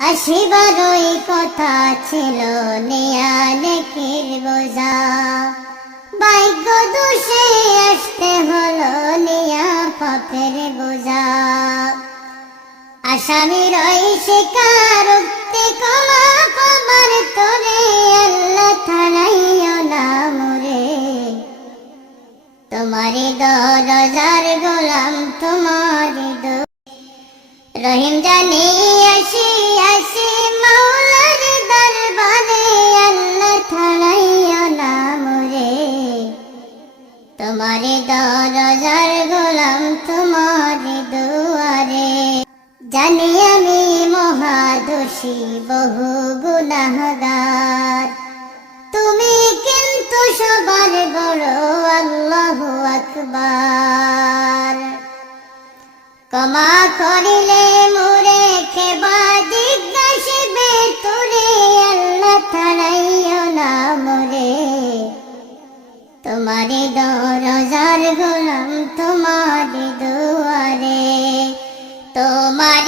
আসিবার ওই কথা ছিল নেয়া নেকির বোঝা। ভাগ্য দোষে আসতে হলো নেয়া পাপের বোঝা। আসামির ওই শিকার উক্তি কমা পাবার তোরে, আল্লাহ থানাইও না মোরে। তোমারি দরজার গোলাম তোমারি দো রহিম জানি আসি আসি মাওলার দরবারে আল্লাহ থানাইও না মোরে তোমারি দরজার গোলাম তোমারি দুয়ারে। জানি আমি মহাদোষী, বহু গুনাহগার। তুমি কিন্তু সবার বড় আল্লাহ আকবার। ক্ষমা করিলে তোমারি দরজার গোলাম তোমারি দুয়ারে তোমার